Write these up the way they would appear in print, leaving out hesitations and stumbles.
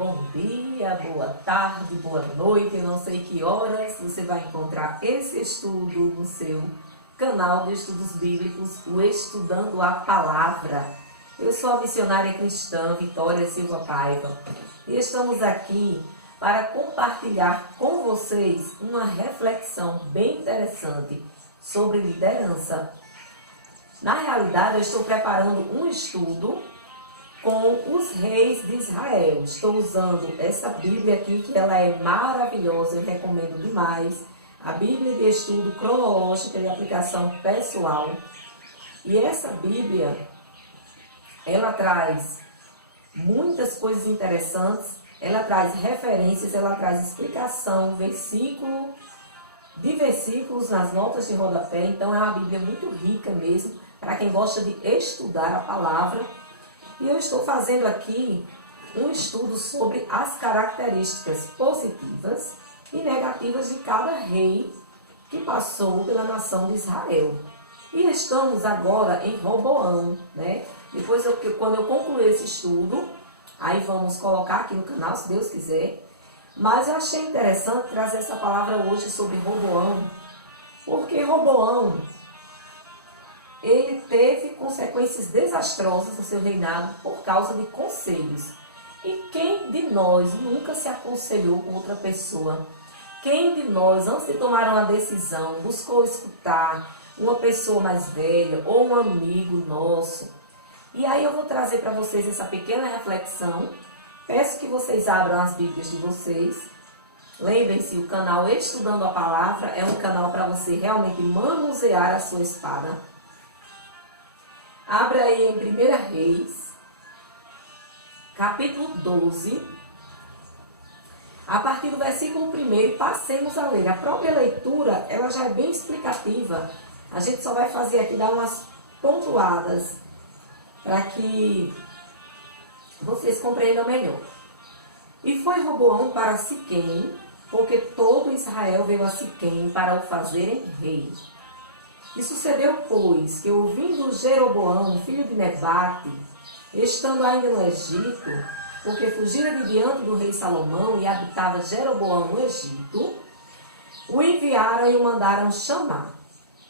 Bom dia, boa tarde, boa noite. Eu não sei que horas você vai encontrar esse estudo no seu canal de estudos bíblicos, o Estudando a Palavra. Eu sou a missionária cristã Vitória Silva Paiva e estamos aqui para compartilhar com vocês uma reflexão bem interessante sobre liderança. Na realidade, eu estou preparando um estudo com os reis de Israel. Estou usando essa Bíblia aqui, que ela é maravilhosa, eu recomendo demais. A Bíblia de estudo cronológica de aplicação pessoal. E essa Bíblia, ela traz muitas coisas interessantes, ela traz referências, ela traz explicação, versículo de versículos nas notas de rodapé. Então é uma Bíblia muito rica mesmo, para quem gosta de estudar a palavra. E eu estou fazendo aqui um estudo sobre as características positivas e negativas de cada rei que passou pela nação de Israel. E estamos agora em Roboão, né? Depois, quando eu concluir esse estudo, aí vamos colocar aqui no canal, se Deus quiser. Mas eu achei interessante trazer essa palavra hoje sobre Roboão, porque Roboão, ele teve consequências desastrosas no seu reinado por causa de conselhos. E quem de nós nunca se aconselhou com outra pessoa? Quem de nós, antes de tomar uma decisão, buscou escutar uma pessoa mais velha ou um amigo nosso? E aí eu vou trazer para vocês essa pequena reflexão. Peço que vocês abram as Bíblias de vocês. Lembrem-se, o canal Estudando a Palavra é um canal para você realmente manusear a sua espada. Abra aí em 1 Reis, capítulo 12, a partir do versículo 1, passemos a ler. A própria leitura, ela já é bem explicativa. A gente só vai fazer aqui, dar umas pontuadas, para que vocês compreendam melhor. E foi Roboão para Siquém, porque todo Israel veio a Siquém para o fazerem rei. E sucedeu, pois, que ouvindo Jeroboão, filho de Nebate, estando ainda no Egito, porque fugira de diante do rei Salomão e habitava Jeroboão no Egito, o enviaram e o mandaram chamar.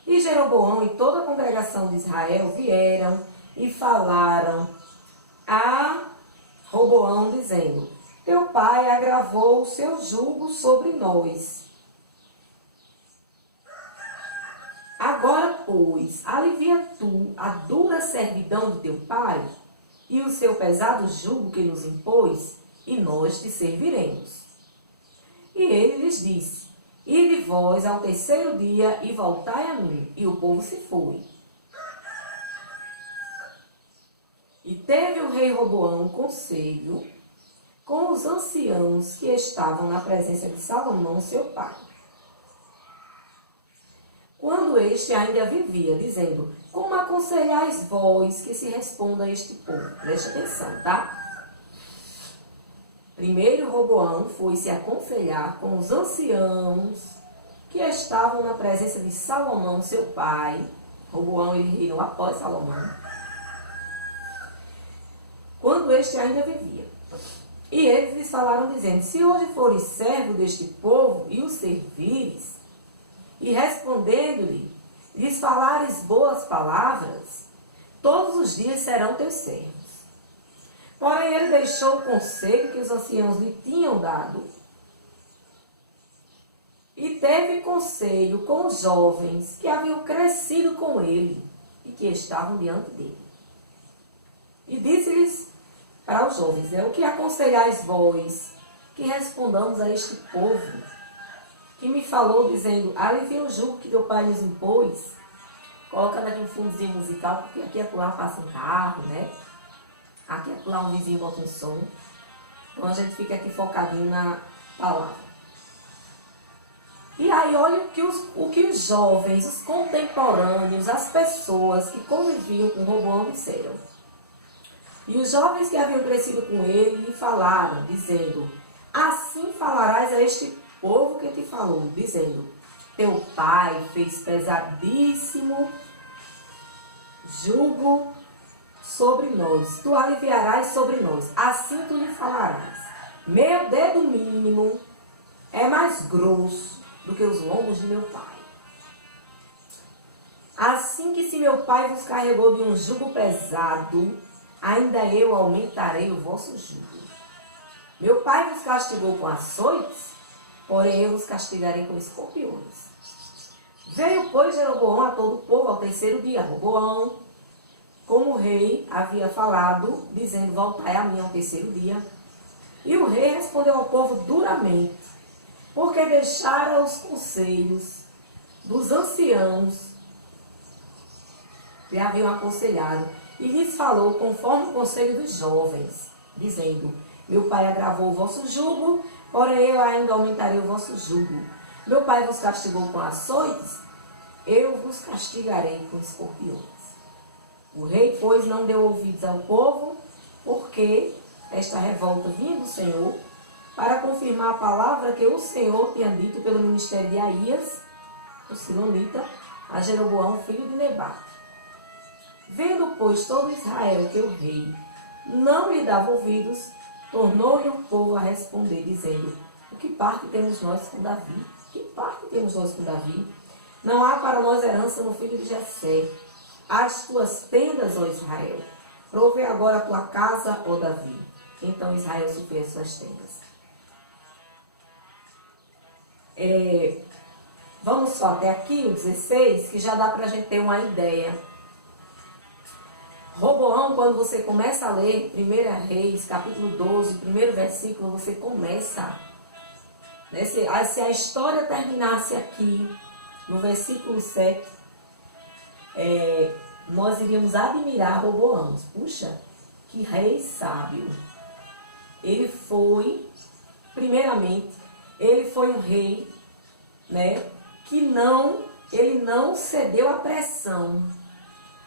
E Jeroboão e toda a congregação de Israel vieram e falaram a Roboão, dizendo: teu pai agravou o seu jugo sobre nós. Agora, pois, alivia tu a dura servidão de teu pai e o seu pesado jugo que nos impôs, e nós te serviremos. E ele lhes disse: ide vós ao terceiro dia e voltai a mim. E o povo se foi. E teve o rei Roboão conselho com os anciãos que estavam na presença de Salomão, seu pai, quando este ainda vivia, dizendo: como aconselhais vós que se responda a este povo? Preste atenção, tá? Primeiro Roboão foi se aconselhar com os anciãos que estavam na presença de Salomão, seu pai. Roboão, ele reinou após Salomão, quando este ainda vivia. E eles lhes falaram, dizendo: se hoje fores servo deste povo e o servires, e respondendo-lhe, lhes falares boas palavras, todos os dias serão teus servos. Porém, ele deixou o conselho que os anciãos lhe tinham dado, e teve conselho com os jovens que haviam crescido com ele e que estavam diante dele. E disse-lhes para os jovens: o que aconselhais vós que respondamos a este povo que me falou, dizendo: alivia o jugo que teu pai nos impôs? Colocando aqui um fundozinho musical, porque aqui e acolá passa um carro, né? Aqui e acolá um vizinho bota um som. Então a gente fica aqui focadinho na palavra. E aí olha o que os jovens, os contemporâneos, as pessoas que conviviam com Roboão disseram. E os jovens que haviam crescido com ele lhe falaram, dizendo: assim falarás a este povo que te falou, dizendo: teu pai fez pesadíssimo jugo sobre nós, tu aliviarás sobre nós, assim tu lhe falarás. Meu dedo mínimo é mais grosso do que os lombos de meu pai. Assim que se meu pai vos carregou de um jugo pesado, ainda eu aumentarei o vosso jugo. Meu pai vos castigou com açoites, porém eu vos castigarei com escorpiões. Veio, pois, Jeroboão a todo o povo ao terceiro dia. Roboão, como o rei havia falado, dizendo, voltai a mim ao terceiro dia. E o rei respondeu ao povo duramente, porque deixara os conselhos dos anciãos que haviam aconselhado, e lhes falou conforme o conselho dos jovens, dizendo, meu pai agravou o vosso jugo, porém eu ainda aumentarei o vosso jugo. Meu pai vos castigou com açoites, eu vos castigarei com escorpiões. O rei, pois, não deu ouvidos ao povo, porque esta revolta vinha do Senhor, para confirmar a palavra que o Senhor tinha dito pelo ministério de Aías, o silonita, a Jeroboão, filho de Nebate. Vendo, pois, todo Israel que o rei não lhe dava ouvidos, tornou-lhe o povo a responder, dizendo, o que parte temos nós com Davi? Que parte temos nós com Davi? Não há para nós herança no filho de Jessé. As tuas tendas, ó Israel, provê agora a tua casa, ó Davi. Então Israel supriu as suas tendas. Vamos só até aqui, o 16, que já dá para a gente ter uma ideia. Roboão, quando você começa a ler 1 Reis, capítulo 12, primeiro versículo, você começa, né, se a história terminasse aqui, no versículo 7, nós iríamos admirar Roboão. Puxa, que rei sábio. Ele foi, primeiramente, ele foi um rei, né, que ele não cedeu à pressão.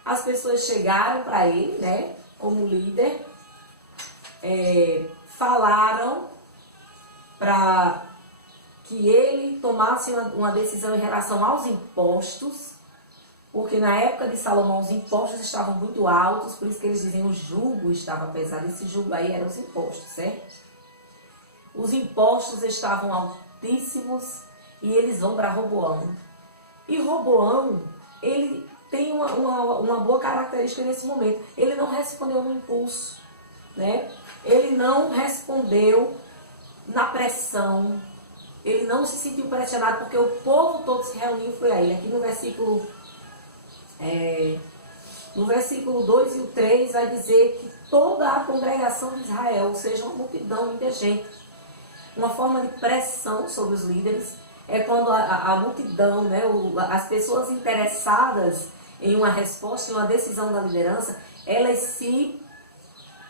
As pessoas chegaram para ele, né, como líder, falaram para que ele tomasse uma decisão em relação aos impostos, porque na época de Salomão os impostos estavam muito altos, por isso que eles diziam o jugo estava pesado. Esse jugo aí eram os impostos, certo? Os impostos estavam altíssimos e eles vão para Roboão. E Roboão, ele tem uma boa característica nesse momento. Ele não respondeu no impulso, né? Ele não respondeu na pressão. Ele não se sentiu pressionado, porque o povo todo se reuniu e foi a ele. Aqui no versículo 2 e o 3 vai dizer que toda a congregação de Israel, ou seja, uma multidão, muita gente, uma forma de pressão sobre os líderes, é quando a multidão, né, as pessoas interessadas em uma resposta, em uma decisão da liderança, elas se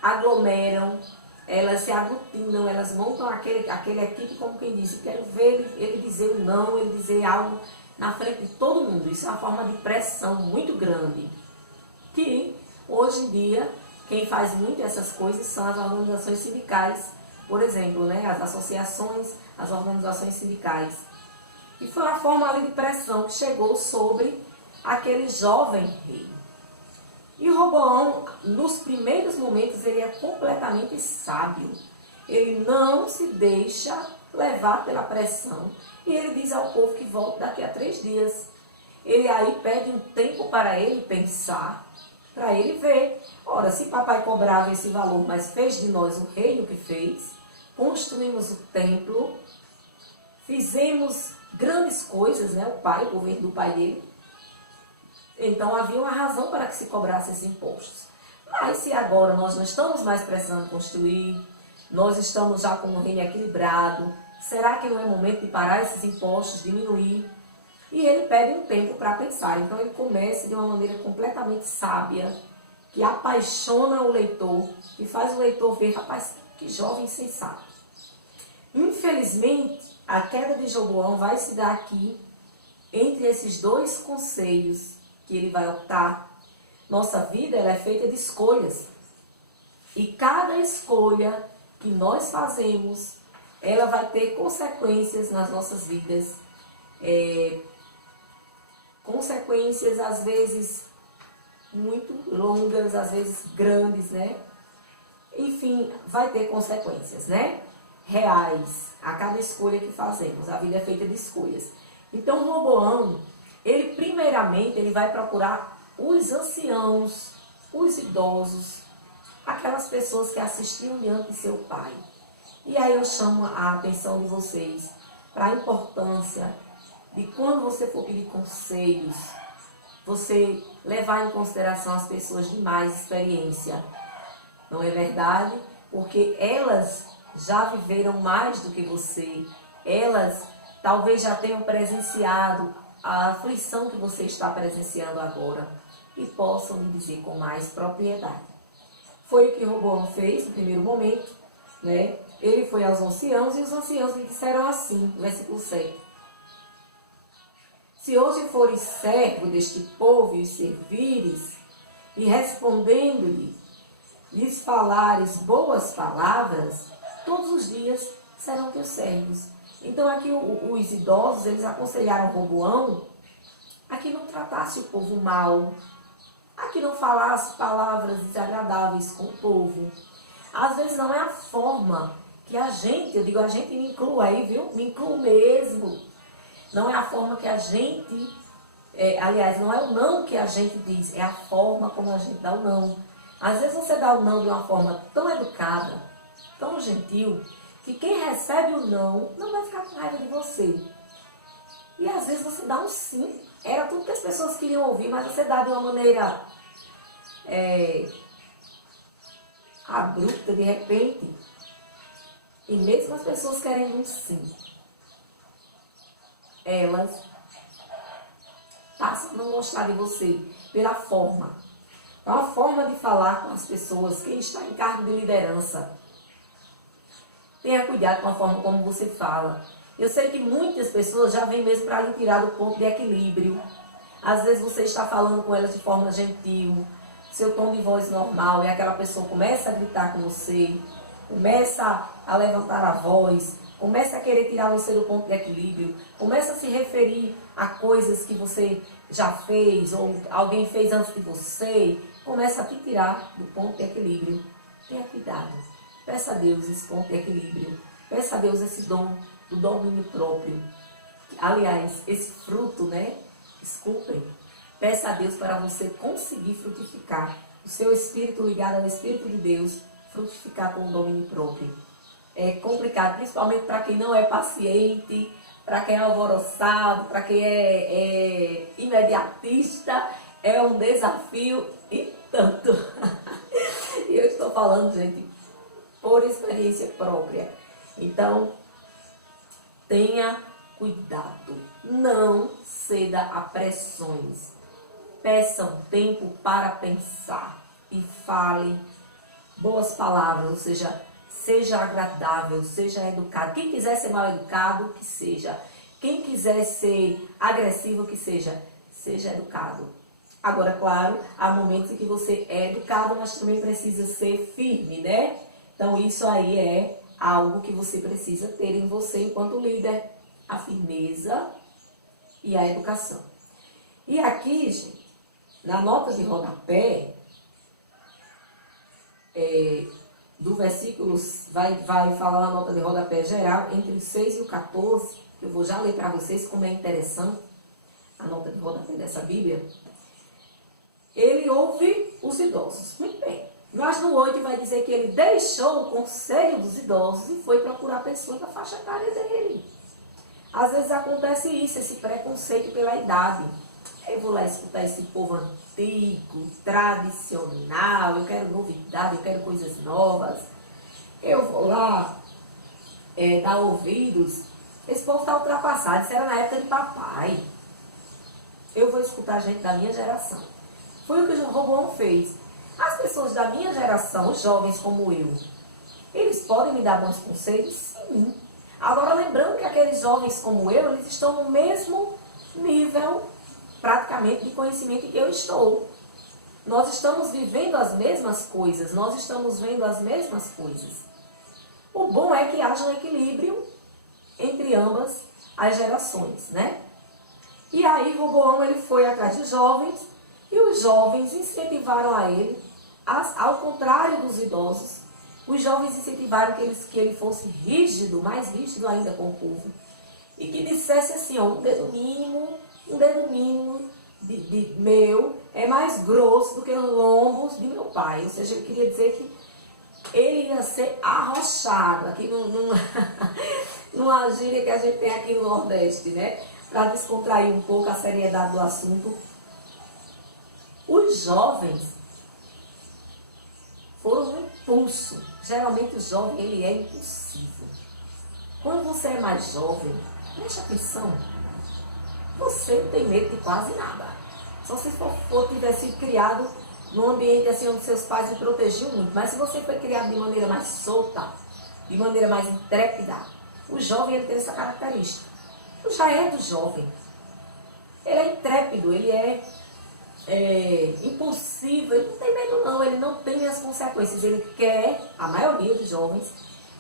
aglomeram, elas se aglutinam, elas montam aquele equipe como quem disse, quero ver ele dizer um não, ele dizer algo na frente de todo mundo. Isso é uma forma de pressão muito grande, que hoje em dia quem faz muito essas coisas são as organizações sindicais, por exemplo, né, as associações, as organizações sindicais. E foi uma forma ali de pressão que chegou sobre aquele jovem rei. E Roboão, nos primeiros momentos, ele é completamente sábio. Ele não se deixa levar pela pressão. E ele diz ao povo que volta daqui a 3 dias. Ele aí pede um tempo para ele pensar, para ele ver. Ora, se papai cobrava esse valor, mas fez de nós o reino que fez, construímos o templo, fizemos grandes coisas, né? O governo do pai dele. Então havia uma razão para que se cobrasse esses impostos. Mas se agora nós não estamos mais precisando construir, nós estamos já com o reino equilibrado, será que não é momento de parar esses impostos, diminuir? E ele pede um tempo para pensar. Então ele começa de uma maneira completamente sábia, que apaixona o leitor, que faz o leitor ver, rapaz, que jovem sensato. Infelizmente, a queda de Jeroboão vai se dar aqui, entre esses dois conselhos que ele vai optar. Nossa vida, ela é feita de escolhas. E cada escolha que nós fazemos, ela vai ter consequências nas nossas vidas. Consequências, às vezes, muito longas, às vezes grandes, né? Enfim, vai ter consequências, né? reais a cada escolha que fazemos. A vida é feita de escolhas. Então Roboão, ele primeiramente ele vai procurar os anciãos, os idosos, aquelas pessoas que assistiam diante de seu pai. E aí eu chamo a atenção de vocês para a importância de quando você for pedir conselhos, você levar em consideração as pessoas de mais experiência. Não é verdade? Porque elas já viveram mais do que você. Elas talvez já tenham presenciado a aflição que você está presenciando agora e possam lhe dizer com mais propriedade. Foi o que Roboão fez no primeiro momento, né? Ele foi aos anciãos e os anciãos lhe disseram assim, versículo 7. Se hoje fores servo deste povo e servires, e respondendo-lhe, lhes falares boas palavras, todos os dias serão teus servos. Então aqui os idosos, eles aconselharam Roboão a que não tratasse o povo mal, a que não falasse palavras desagradáveis com o povo. Às vezes não é a forma que a gente, eu digo a gente, me incluo aí, viu? Me incluo mesmo. Não é a forma que a gente, aliás, não é o não que a gente diz, é a forma como a gente dá o não. Às vezes você dá o não de uma forma tão educada, tão gentil, que quem recebe o não vai ficar com raiva de você. E às vezes você dá um sim. Era tudo que as pessoas queriam ouvir, mas você dá de uma maneira abrupta, de repente. E mesmo as pessoas querendo um sim, elas passam a não gostar de você pela forma. É uma forma de falar com as pessoas, quem está em cargo de liderança. Tenha cuidado com a forma como você fala. Eu sei que muitas pessoas já vêm mesmo para lhe tirar do ponto de equilíbrio. Às vezes você está falando com elas de forma gentil, seu tom de voz normal, e aquela pessoa começa a gritar com você, começa a levantar a voz, começa a querer tirar você do ponto de equilíbrio, começa a se referir a coisas que você já fez ou alguém fez antes de você, começa a te tirar do ponto de equilíbrio. Tenha cuidado. Peça a Deus esse ponto de equilíbrio. Peça a Deus esse dom do domínio próprio. Aliás, esse fruto, né? Desculpem. Peça a Deus para você conseguir frutificar. O seu espírito ligado ao Espírito de Deus, frutificar com o domínio próprio. É complicado, principalmente para quem não é paciente, para quem é alvoroçado, para quem é imediatista. É um desafio e tanto. E eu estou falando, gente, por experiência própria. Então, tenha cuidado. Não ceda a pressões. Peça um tempo para pensar e fale boas palavras, ou seja, seja agradável, seja educado. Quem quiser ser mal educado, que seja. Quem quiser ser agressivo, que seja. Seja educado. Agora, claro, há momentos em que você é educado, mas também precisa ser firme, né? Então, isso aí é algo que você precisa ter em você enquanto líder. A firmeza e a educação. E aqui, gente, na nota de rodapé, do versículo, vai falar na nota de rodapé geral, entre o 6 e o 14, que eu vou já ler para vocês como é interessante a nota de rodapé dessa Bíblia. Ele ouve os idosos. Muito bem. Mas no 8 vai dizer que ele deixou o conselho dos idosos e foi procurar pessoas da faixa etária dele. Às vezes acontece isso, esse preconceito pela idade. Eu vou lá escutar esse povo antigo, tradicional, eu quero novidade, eu quero coisas novas. Eu vou lá dar ouvidos. Esse povo está ultrapassado, isso era na época de papai. Eu vou escutar gente da minha geração. Foi o que o Roboão fez. As pessoas da minha geração, os jovens como eu, eles podem me dar bons conselhos? Sim. Agora, lembrando que aqueles jovens como eu, eles estão no mesmo nível, praticamente, de conhecimento que eu estou. Nós estamos vivendo as mesmas coisas, nós estamos vendo as mesmas coisas. O bom é que haja um equilíbrio entre ambas as gerações, né? E aí, Roboão, ele foi atrás dos jovens, e os jovens incentivaram a ele, ao contrário dos idosos, Os jovens incentivaram que ele fosse rígido, mais rígido ainda com o povo. E que dissesse assim, ó, um dedo mínimo de meu é mais grosso do que os lombos de meu pai. Ou seja, ele queria dizer que ele ia ser arrochado, aqui numa gíria que a gente tem aqui no Nordeste, né? Para descontrair um pouco a seriedade do assunto. Os jovens foram um impulso. Geralmente o jovem, ele é impulsivo. Quando você é mais jovem, preste atenção, você não tem medo de quase nada. Só se tivesse sido criado num ambiente assim onde seus pais lhe protegiam muito. Mas se você foi criado de maneira mais solta, de maneira mais intrépida, o jovem ele tem essa característica. Já é do jovem. Ele é intrépido, ele é impulsivo, ele não tem medo não, ele não tem as consequências. Ele quer, a maioria dos jovens,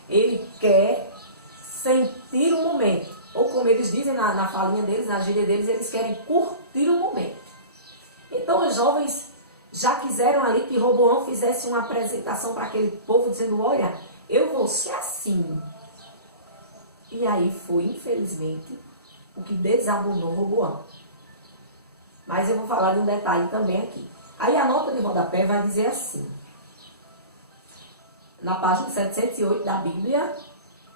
ele quer sentir o momento. Ou como eles dizem na falinha deles, na gíria deles, eles querem curtir o momento. Então os jovens já quiseram ali que Roboão fizesse uma apresentação para aquele povo, dizendo, olha, eu vou ser assim. E aí foi, infelizmente, o que desabonou Roboão. Mas eu vou falar de um detalhe também aqui. Aí a nota de rodapé vai dizer assim, na página 708 da Bíblia,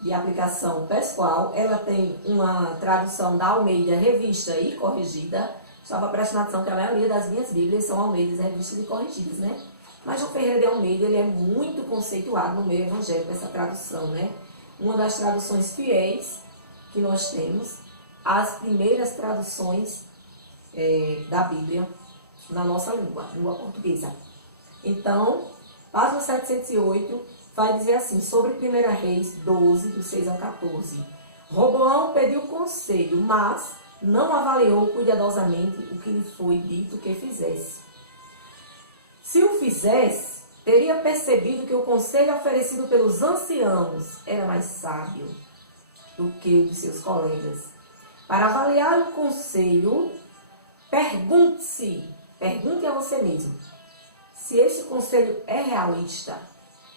de aplicação pessoal, ela tem uma tradução da Almeida revista e corrigida. Estava prestando atenção que a maioria das minhas Bíblias são Almeidas revistas e corrigidas, né? Mas João Ferreira de Almeida, ele é muito conceituado no meio evangélico, essa tradução, né? Uma das traduções fiéis que nós temos, as primeiras traduções da Bíblia na nossa língua portuguesa. Então, página 708 vai dizer assim, sobre 1 Reis 12, do 6 ao 14. Roboão pediu conselho, mas não avaliou cuidadosamente o que lhe foi dito que fizesse. Se o fizesse, teria percebido que o conselho oferecido pelos anciãos era mais sábio do que o de seus colegas. Para avaliar o conselho, pergunte a você mesmo, se esse conselho é realista,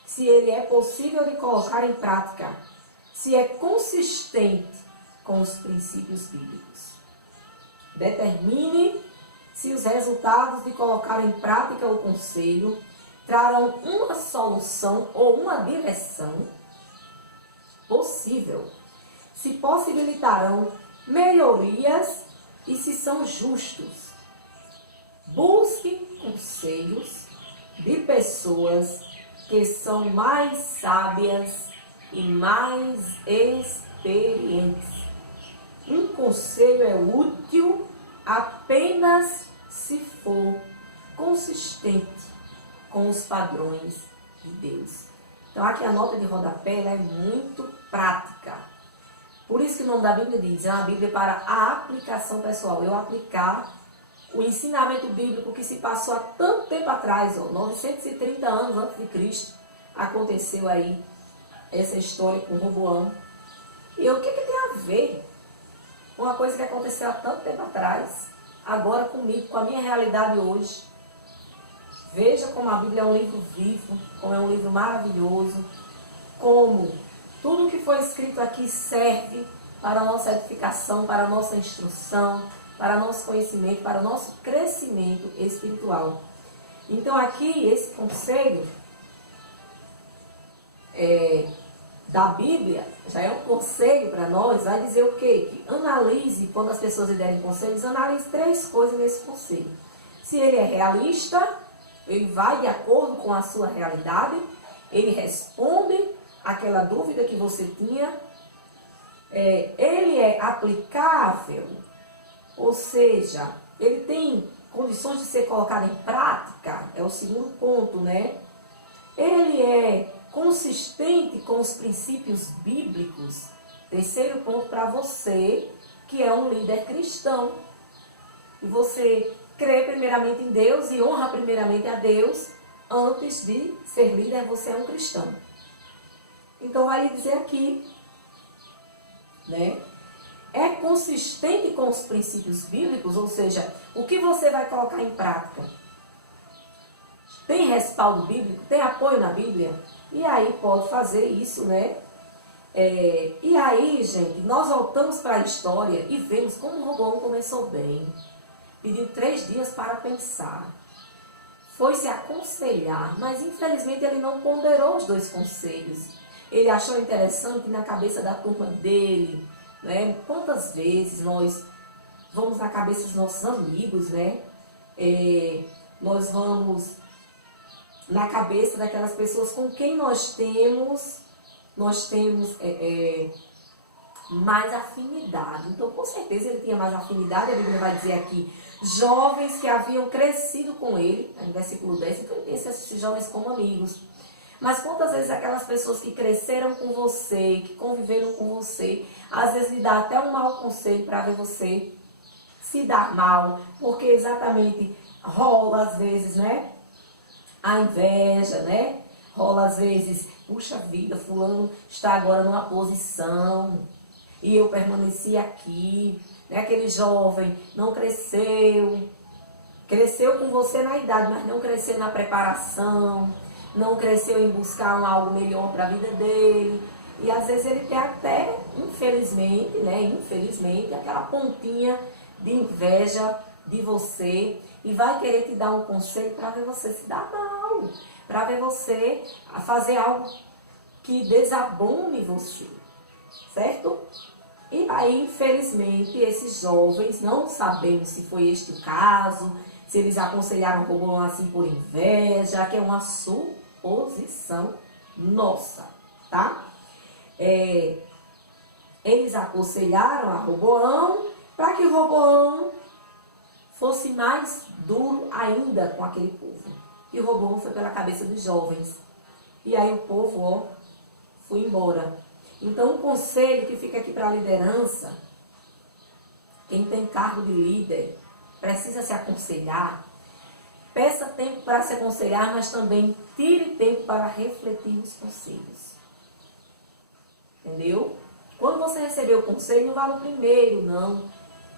se ele é possível de colocar em prática, se é consistente com os princípios bíblicos. Determine se os resultados de colocar em prática o conselho trarão uma solução ou uma direção possível, se possibilitarão melhorias e se são justos. Busque conselhos de pessoas que são mais sábias e mais experientes. Um conselho é útil apenas se for consistente com os padrões de Deus. Então aqui a nota de rodapé ela é muito prática. Por isso que o nome da Bíblia diz, é uma Bíblia para a aplicação pessoal. Eu aplicar o ensinamento bíblico que se passou há tanto tempo atrás, 930 anos antes de Cristo, aconteceu aí essa história com Roboão. E o que tem a ver com uma coisa que aconteceu há tanto tempo atrás, agora comigo, com a minha realidade hoje? Veja como a Bíblia é um livro vivo, como é um livro maravilhoso, como tudo que foi escrito aqui serve para a nossa edificação, para a nossa instrução, para o nosso conhecimento, para o nosso crescimento espiritual. Então aqui, esse conselho da Bíblia, já é um conselho para nós, vai dizer o quê? Que analise, quando as pessoas lhe derem conselhos, analise 3 coisas nesse conselho. Se ele é realista, ele vai de acordo com a sua realidade, ele responde aquela dúvida que você tinha, ele é aplicável, ou seja, ele tem condições de ser colocado em prática, é o segundo ponto, né? Ele é consistente com os princípios bíblicos, terceiro ponto para você, que é um líder cristão. E você crê primeiramente em Deus e honra primeiramente a Deus, antes de ser líder, você é um cristão. Então vai lhe dizer aqui, né? É consistente com os princípios bíblicos, ou seja, o que você vai colocar em prática? Tem respaldo bíblico? Tem apoio na Bíblia? E aí pode fazer isso, né? E aí, gente, nós voltamos para a história e vemos como Roboão começou bem. Pediu 3 dias para pensar. Foi se aconselhar, mas infelizmente ele não ponderou os 2 conselhos. Ele achou interessante na cabeça da turma dele, né? Quantas vezes nós vamos na cabeça dos nossos amigos, né? Nós vamos na cabeça daquelas pessoas com quem nós temos mais afinidade. Então, com certeza ele tinha mais afinidade. A Bíblia vai dizer aqui, jovens que haviam crescido com ele, no versículo 10, então ele tem esses jovens como amigos. Mas quantas vezes aquelas pessoas que cresceram com você, que conviveram com você, às vezes lhe dá até um mau conselho para ver você se dar mal, porque exatamente rola às vezes, né? A inveja, né? Rola às vezes, puxa vida, fulano está agora numa posição e eu permaneci aqui, né? Aquele jovem não cresceu, cresceu com você na idade, mas não cresceu na preparação, não cresceu em buscar algo melhor para a vida dele. E às vezes ele tem até, infelizmente, né? Infelizmente, aquela pontinha de inveja de você e vai querer te dar um conselho para ver você se dar mal, para ver você fazer algo que desabone você, certo? E aí, infelizmente, esses jovens, não sabemos se foi este o caso, se eles aconselharam Roboão assim por inveja, que é uma suposição nossa, tá? Eles aconselharam a Roboão para que Roboão fosse mais duro ainda com aquele povo. E Roboão foi pela cabeça dos jovens. E aí o povo, foi embora. Então, um conselho que fica aqui para a liderança, quem tem cargo de líder, precisa se aconselhar. Peça tempo para se aconselhar, mas também tire tempo para refletir nos conselhos. Entendeu? Quando você receber o conselho, não vá no primeiro, não.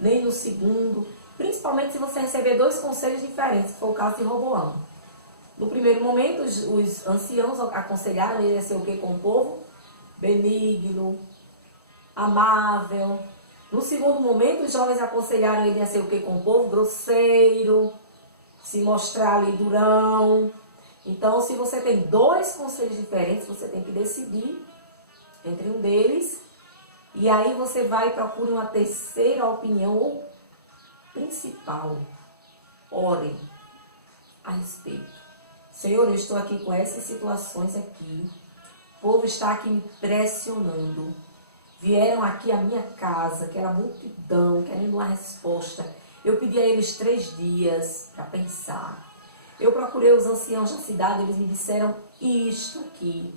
Nem no segundo. Principalmente se você receber 2 conselhos diferentes, que foi o caso de Roboão. No primeiro momento, os anciãos aconselharam ele a ser o quê com o povo? Benigno, amável. No segundo momento, os jovens aconselharam ele a ser o quê com o povo? Grosseiro, se mostrar ali durão. Então, se você tem 2 conselhos diferentes, você tem que decidir entre um deles. E aí você vai e procura uma terceira opinião ou principal. Ore a respeito. Senhor, eu estou aqui com essas situações aqui. O povo está aqui me pressionando. Vieram aqui à minha casa, que era multidão, querendo uma resposta. Eu pedi a eles 3 dias para pensar. Eu procurei os anciãos da cidade, eles me disseram isto aqui.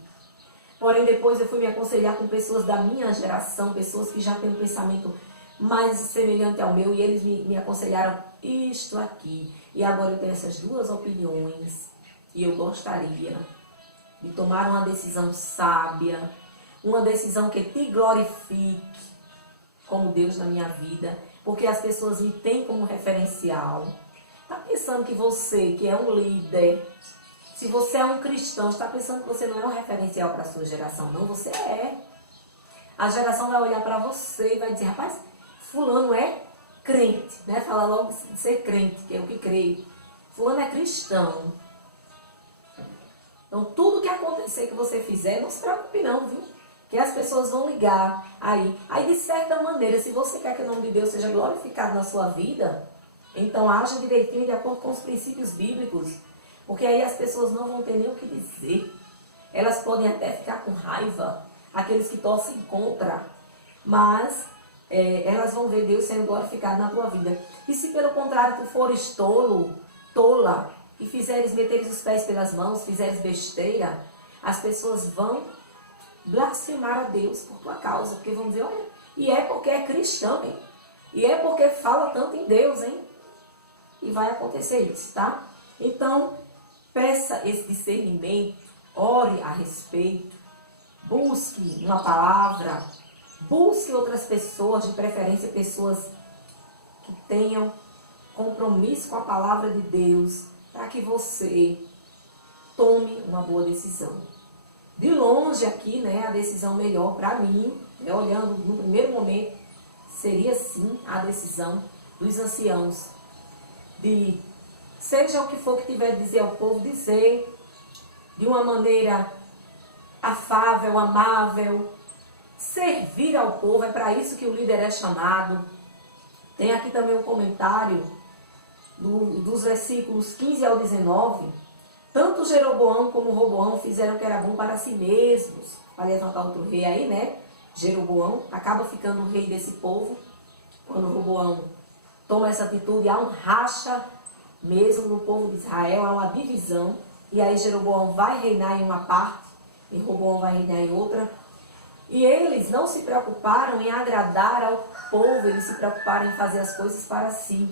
Porém, depois eu fui me aconselhar com pessoas da minha geração, pessoas que já têm um pensamento mais semelhante ao meu, e eles me aconselharam isto aqui. E agora eu tenho essas 2 opiniões, e eu gostaria de tomar uma decisão sábia, uma decisão que te glorifique como Deus na minha vida, porque as pessoas me têm como referencial. Está pensando que você, que é um líder, se você é um cristão, está pensando que você não é um referencial para a sua geração? Não, você é. A geração vai olhar para você e vai dizer, rapaz, fulano é crente, né? Fala logo de ser crente, que é o que crê. Fulano é cristão. Então, tudo que acontecer que você fizer, não se preocupe não, viu? Que as pessoas vão ligar aí. Aí, de certa maneira, se você quer que o nome de Deus seja glorificado na sua vida, então haja direitinho de acordo com os princípios bíblicos. Porque aí as pessoas não vão ter nem o que dizer. Elas podem até ficar com raiva, aqueles que torcem contra. Mas elas vão ver Deus sendo glorificado na tua vida. E se pelo contrário tu fores tola, e fizeres meteres os pés pelas mãos, fizeres besteira, as pessoas vão blasfemar a Deus por tua causa. Porque vão dizer, olha, e é porque é cristão, hein? E é porque fala tanto em Deus, hein? E vai acontecer isso, tá? Então, peça esse discernimento, ore a respeito, busque uma palavra, busque outras pessoas, de preferência pessoas que tenham compromisso com a palavra de Deus, para que você tome uma boa decisão. De longe aqui, né, a decisão melhor para mim, né, olhando no primeiro momento, seria sim a decisão dos anciãos. De, seja o que for que tiver de dizer ao povo, dizer de uma maneira afável, amável, servir ao povo, é para isso que o líder é chamado. Tem aqui também um comentário dos versículos 15 ao 19. Tanto Jeroboão como Roboão fizeram que era bom para si mesmos. Para levantar outro rei aí, né? Jeroboão acaba ficando o rei desse povo. Quando Roboão toma essa atitude, há um racha mesmo no povo de Israel, há uma divisão. E aí Jeroboão vai reinar em uma parte e Roboão vai reinar em outra. E eles não se preocuparam em agradar ao povo, eles se preocuparam em fazer as coisas para si.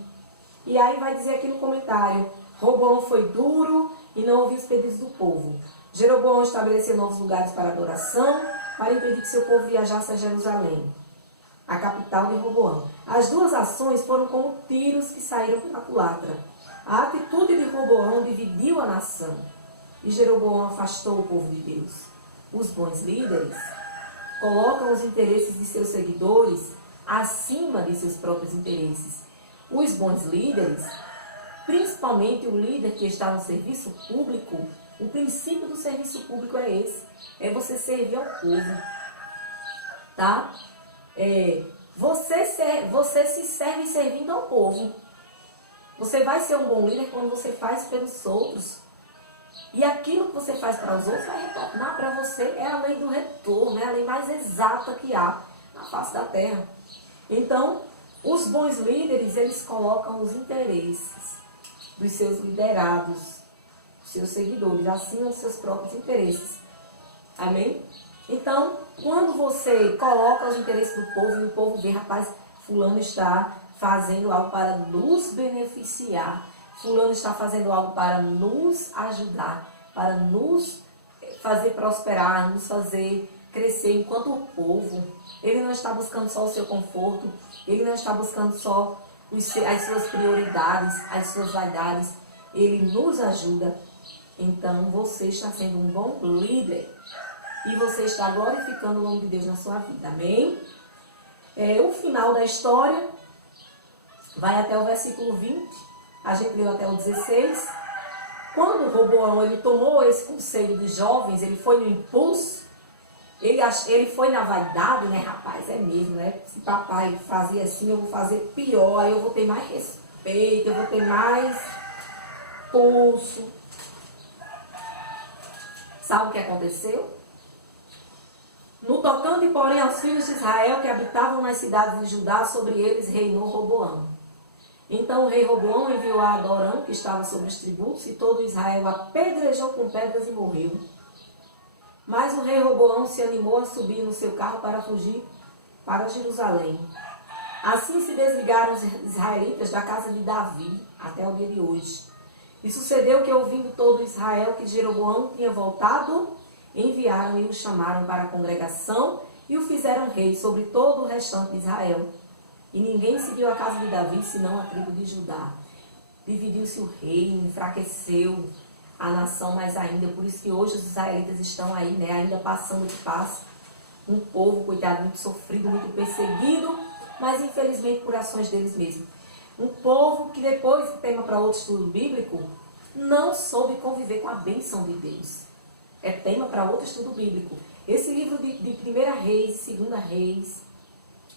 E aí vai dizer aqui no comentário, Roboão foi duro e não ouviu os pedidos do povo. Jeroboão estabeleceu novos lugares para adoração, para impedir que seu povo viajasse a Jerusalém, a capital de Roboão. As duas ações foram como tiros que saíram pela culatra. A atitude de Roboão dividiu a nação e Jeroboão afastou o povo de Deus. Os bons líderes colocam os interesses de seus seguidores acima de seus próprios interesses. Os bons líderes, principalmente o líder que está no serviço público, o princípio do serviço público é esse, é você servir ao povo, tá? Você se serve servindo ao povo. Você vai ser um bom líder quando você faz pelos outros. E aquilo que você faz para os outros vai retornar para você. É a lei do retorno, é a lei mais exata que há na face da terra. Então, os bons líderes, eles colocam os interesses dos seus liderados, dos seus seguidores, acima dos seus próprios interesses. Amém? Então, quando você coloca os interesses do povo e o povo vê, rapaz, fulano está fazendo algo para nos beneficiar, fulano está fazendo algo para nos ajudar, para nos fazer prosperar, nos fazer crescer enquanto o povo. Ele não está buscando só o seu conforto, ele não está buscando só as suas prioridades, as suas vaidades, ele nos ajuda. Então você está sendo um bom líder e você está glorificando o nome de Deus na sua vida, amém? O final da história vai até o versículo 20, a gente leu até o 16. Quando Roboão ele tomou esse conselho dos jovens, ele foi no impulso, ele foi na vaidade, né, rapaz? É mesmo, né? Se papai fazia assim, eu vou fazer pior, aí eu vou ter mais respeito, eu vou ter mais pulso. Sabe o que aconteceu? No tocante, porém, aos filhos de Israel que habitavam nas cidades de Judá, sobre eles reinou Roboão. Então o rei Roboão enviou a Adorão, que estava sobre os tributos, e todo Israel apedrejou com pedras e morreu. Mas o rei Roboão se animou a subir no seu carro para fugir para Jerusalém. Assim se desligaram os israelitas da casa de Davi até o dia de hoje. E sucedeu que, ouvindo todo Israel que Jeroboão tinha voltado, enviaram e o chamaram para a congregação e o fizeram rei sobre todo o restante de Israel. E ninguém seguiu a casa de Davi, senão a tribo de Judá. Dividiu-se o reino, enfraqueceu a nação mais ainda. Por isso que hoje os israelitas estão aí, né, ainda passando o que passa. Um povo, coitado, muito sofrido, muito perseguido, mas infelizmente por ações deles mesmos. Um povo que depois, tema para outro estudo bíblico, não soube conviver com a bênção de Deus. É tema para outro estudo bíblico. Esse livro de 1 Reis e 2 Reis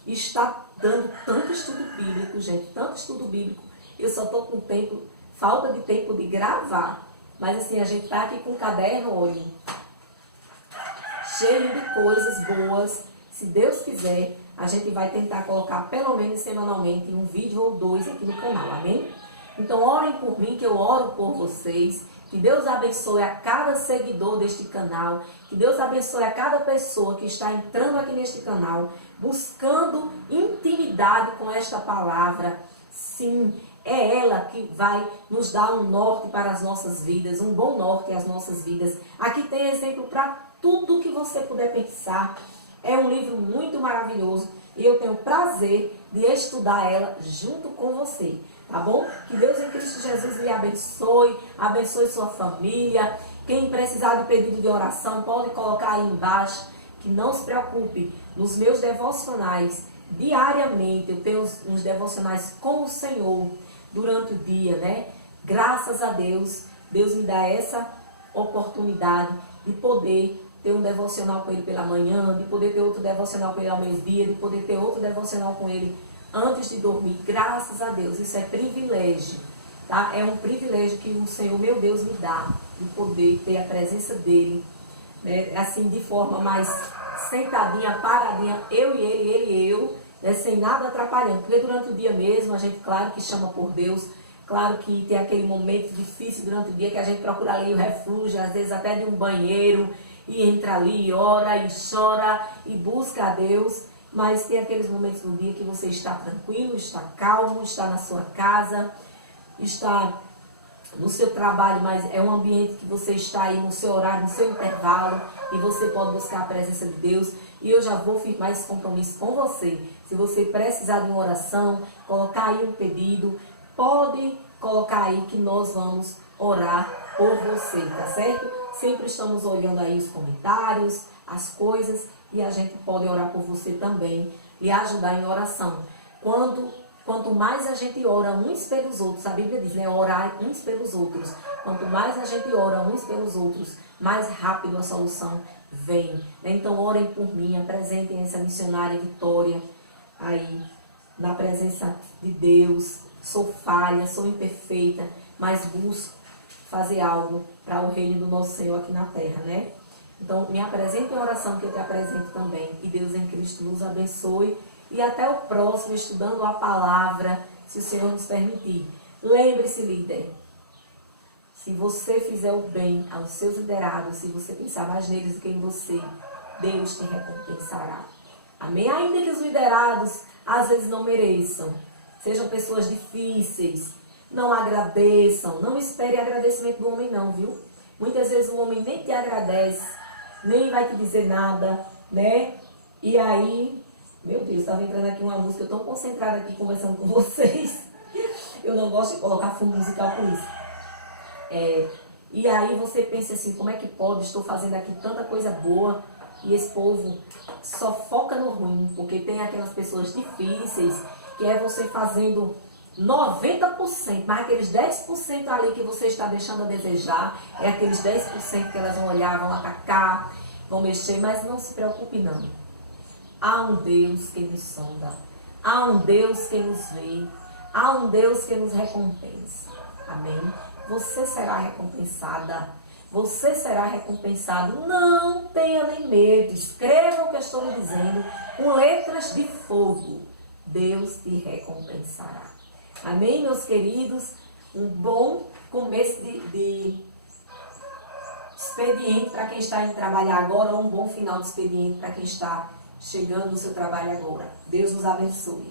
está dando tanto estudo bíblico, gente, tanto estudo bíblico. Eu só estou com falta de tempo de gravar. Mas assim, a gente está aqui com um caderno, olha, cheio de coisas boas. Se Deus quiser, a gente vai tentar colocar pelo menos semanalmente um vídeo ou dois aqui no canal, amém? Então orem por mim, que eu oro por vocês. Que Deus abençoe a cada seguidor deste canal. Que Deus abençoe a cada pessoa que está entrando aqui neste canal, buscando intimidade com esta palavra. Sim, é ela que vai nos dar um norte para as nossas vidas, um bom norte às nossas vidas. Aqui tem exemplo para tudo que você puder pensar. É um livro muito maravilhoso e eu tenho prazer de estudar ela junto com você. tá bom? Que Deus em Cristo Jesus lhe abençoe, abençoe sua família. Quem precisar de pedido de oração, pode colocar aí embaixo, que não se preocupe. Nos meus devocionais, diariamente, eu tenho uns devocionais com o Senhor durante o dia, né? Graças a Deus, Deus me dá essa oportunidade de poder ter um devocional com Ele pela manhã, de poder ter outro devocional com Ele ao meio-dia, de poder ter outro devocional com Ele antes de dormir. Graças a Deus, isso é privilégio, tá? É um privilégio que o Senhor, meu Deus, me dá, de poder ter a presença dEle, né? Assim, de forma mais sentadinha, paradinha, eu e ele e eu, né? Sem nada atrapalhando. Porque durante o dia mesmo, a gente, claro que chama por Deus, claro que tem aquele momento difícil durante o dia que a gente procura ali o refúgio, às vezes até de um banheiro, e entra ali, ora e chora e busca a Deus. Mas tem aqueles momentos do dia que você está tranquilo, está calmo, está na sua casa, está no seu trabalho, mas é um ambiente que você está aí no seu horário, no seu intervalo, e você pode buscar a presença de Deus. E eu já vou firmar esse compromisso com você. Se você precisar de uma oração, colocar aí um pedido, pode colocar aí que nós vamos orar por você, tá certo? Sempre estamos olhando aí os comentários, as coisas, e a gente pode orar por você também e ajudar em oração. Quanto mais a gente ora uns pelos outros, a Bíblia diz, né? Orar uns pelos outros. Quanto mais a gente ora uns pelos outros, mais rápido a solução vem. Então orem por mim, apresentem essa missionária Vitória aí na presença de Deus. Sou falha, sou imperfeita, mas busco fazer algo para o reino do nosso Senhor aqui na terra, né? Então me apresente em oração, que eu te apresento também. E Deus em Cristo nos abençoe. E até o próximo, estudando a palavra, se o Senhor nos permitir. Lembre-se, líder, se você fizer o bem aos seus liderados, se você pensar mais neles do que em você, Deus te recompensará. Amém? Ainda que os liderados às vezes não mereçam, sejam pessoas difíceis, não agradeçam, não espere agradecimento do homem não, viu? Muitas vezes o homem nem te agradece, nem vai te dizer nada, né? E aí... Meu Deus, estava entrando aqui uma música, eu estou concentrada aqui conversando com vocês. Eu não gosto de colocar fundo musical por isso. E aí você pensa assim, como é que pode? Estou fazendo aqui tanta coisa boa e esse povo só foca no ruim, porque tem aquelas pessoas difíceis, que é você fazendo 90%, mas aqueles 10% ali que você está deixando a desejar, é aqueles 10% que elas vão olhar, vão atacar, vão mexer, mas não se preocupe não. Há um Deus que nos sonda, há um Deus que nos vê, há um Deus que nos recompensa. Amém? Você será recompensada, você será recompensado. Não tenha nem medo, escreva o que eu estou lhe dizendo com letras de fogo. Deus te recompensará. Amém, meus queridos? Um bom começo de expediente para quem está indo trabalhar agora, ou um bom final de expediente para quem está chegando no seu trabalho agora. Deus nos abençoe.